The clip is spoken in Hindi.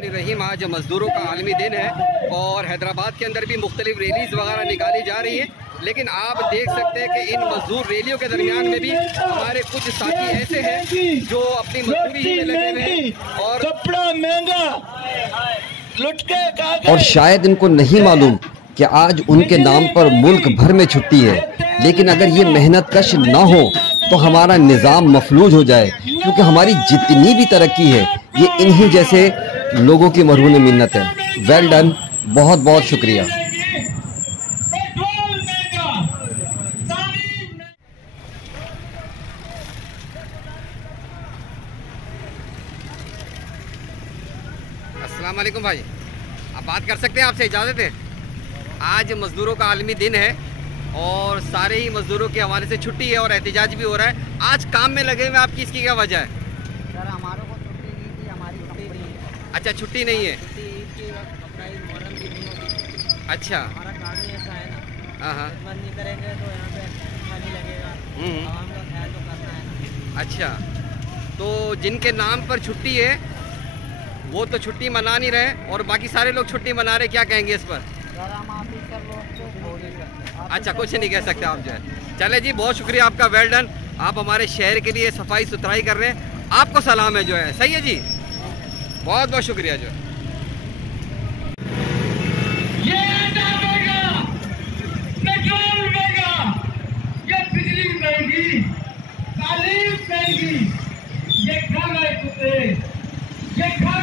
रहीम आज मज़दूरों का आलमी दिन है और हैदराबाद के अंदर भी मुख्तलिफ रैलीज़ वगैरह निकाली जा रही हैं, लेकिन आप देख सकते हैं कि इन मजदूर रैलियों के दरमियान में भी हमारे कुछ साथी ऐसे हैं जो अपनी मजदूरी ही में लगे हुए हैं और कपड़ा महंगा लुट के और शायद इनको नहीं मालूम कि आज उनके नाम पर मुल्क भर में छुट्टी है, लेकिन अगर ये मेहनत कश ना हो तो हमारा निज़ाम मफलूज हो जाए, क्योंकि हमारी जितनी भी तरक्की है ये इन्हीं जैसे लोगों की मरहून मिन्नत है। वेल डन, बहुत बहुत शुक्रिया। अस्सलाम वालेकुम भाई, आप बात कर सकते हैं, आपसे इजाज़त है। आज मज़दूरों का आलमी दिन है और सारे ही मज़दूरों के हवाले से छुट्टी है और एहतजाज भी हो रहा है। आज काम में लगे हुए आपकी, इसकी क्या वजह है? सर हमारे को छुट्टी नहीं थी, हमारी छुट्टी नहीं है। अच्छा, छुट्टी नहीं है। अच्छा, हमारा काम ही ऐसा है ना। हाँ, बंद नहीं करेंगे तो यहाँ पे खाली लगेगा, आवाम का ख्याल तो करना है ना। अच्छा, तो जिनके नाम पर छुट्टी है वो तो छुट्टी मना नहीं रहे और बाकी सारे लोग छुट्टी मना रहे, क्या कहेंगे इस पर? सर हम ऑफिसर लोग को बोल नहीं सकते। अच्छा, कुछ नहीं कह सकते आप जो है। चले जी, बहुत शुक्रिया आपका, वेल डन। आप हमारे शहर के लिए सफाई सुथराई कर रहे हैं, आपको सलाम है जो है। सही है जी, बहुत बहुत शुक्रिया जो है। ये आटा महंगा, पेट्रोल महंगा, ये बिजली महंगी, तालीम महंगी, ये खा गए कुत्ते, ये खा